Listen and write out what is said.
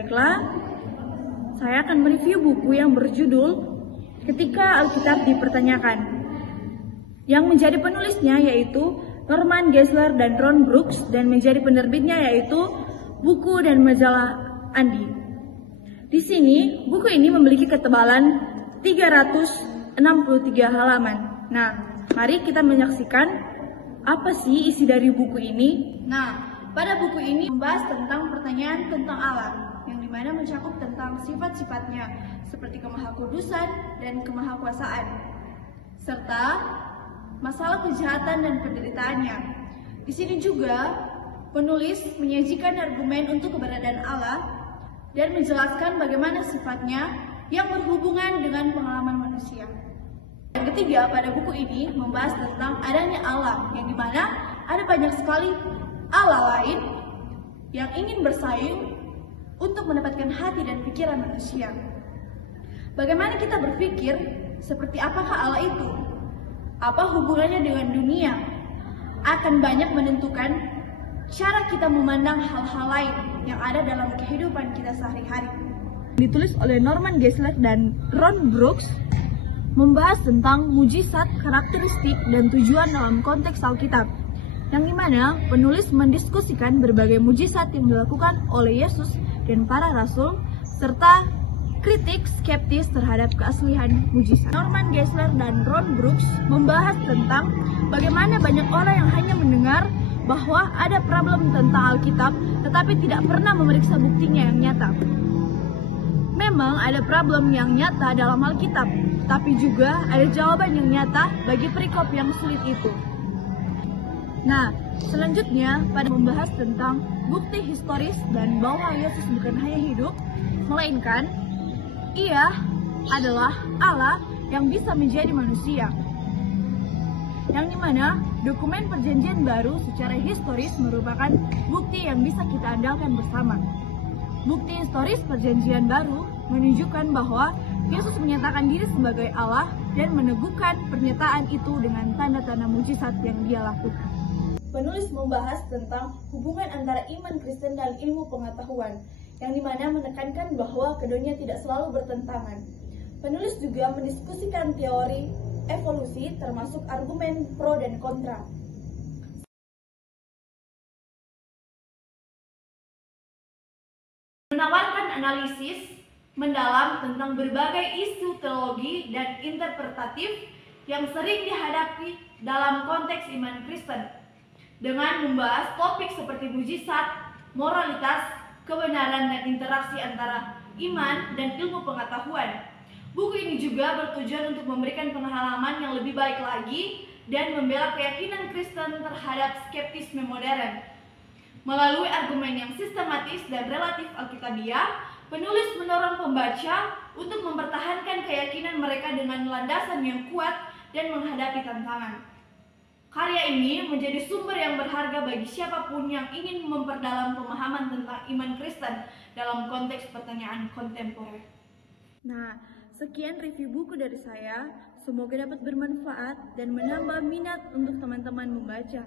Baiklah, saya akan mereview buku yang berjudul Ketika Alkitab Dipertanyakan, yang menjadi penulisnya yaitu Norman Geisler dan Ron Brooks, dan menjadi penerbitnya yaitu Buku dan Majalah Andi. Di sini, buku ini memiliki ketebalan 363 halaman. Nah, mari kita menyaksikan apa sih isi dari buku ini. Nah, pada buku ini membahas tentang pertanyaan tentang Allah, yang dimana mencakup tentang sifat-sifatnya, seperti kemahakudusan dan kemahakuasaan, serta masalah kejahatan dan penderitaannya. Di sini juga penulis menyajikan argumen untuk keberadaan Allah dan menjelaskan bagaimana sifatnya yang berhubungan dengan pengalaman manusia. Yang ketiga, pada buku ini membahas tentang adanya Allah, yang dimana ada banyak sekali Allah lain yang ingin bersaing untuk mendapatkan hati dan pikiran manusia. Bagaimana kita berpikir, seperti apakah Allah itu? Apa hubungannya dengan dunia? Akan banyak menentukan cara kita memandang hal-hal lain yang ada dalam kehidupan kita sehari-hari. Ditulis oleh Norman Geisler dan Ron Brooks, membahas tentang mujizat, karakteristik, dan tujuan dalam konteks Alkitab, yang dimana penulis mendiskusikan berbagai mujizat yang dilakukan oleh Yesus dan para rasul, serta kritik skeptis terhadap keaslihan mujizat. Norman Geisler dan Ron Brooks membahas tentang bagaimana banyak orang yang hanya mendengar bahwa ada problem tentang Alkitab, tetapi tidak pernah memeriksa buktinya yang nyata. Memang ada problem yang nyata dalam Alkitab, tapi juga ada jawaban yang nyata bagi perikop yang sulit itu. Nah, selanjutnya pada membahas tentang bukti historis dan bahwa Yesus bukan hanya hidup, melainkan Ia adalah Allah yang bisa menjadi manusia. Yang dimana dokumen perjanjian baru secara historis merupakan bukti yang bisa kita andalkan bersama. Bukti historis perjanjian baru menunjukkan bahwa Yesus menyatakan diri sebagai Allah dan meneguhkan pernyataan itu dengan tanda-tanda mujizat yang Dia lakukan. Penulis membahas tentang hubungan antara iman Kristen dan ilmu pengetahuan, yang dimana menekankan bahwa keduanya tidak selalu bertentangan. Penulis juga mendiskusikan teori evolusi termasuk argumen pro dan kontra. Menawarkan analisis mendalam tentang berbagai isu teologi dan interpretatif yang sering dihadapi dalam konteks iman Kristen, dengan membahas topik seperti mujizat, moralitas, kebenaran, dan interaksi antara iman dan ilmu pengetahuan. Buku ini juga bertujuan untuk memberikan pengalaman yang lebih baik lagi dan membela keyakinan Kristen terhadap skeptisme modern. Melalui argumen yang sistematis dan relatif alkitabiah, penulis mendorong pembaca untuk mempertahankan keyakinan mereka dengan landasan yang kuat dan menghadapi tantangan. Karya ini menjadi sumber yang berharga bagi siapapun yang ingin memperdalam pemahaman tentang iman Kristen dalam konteks pertanyaan kontemporer. Nah, sekian review buku dari saya. Semoga dapat bermanfaat dan menambah minat untuk teman-teman membaca.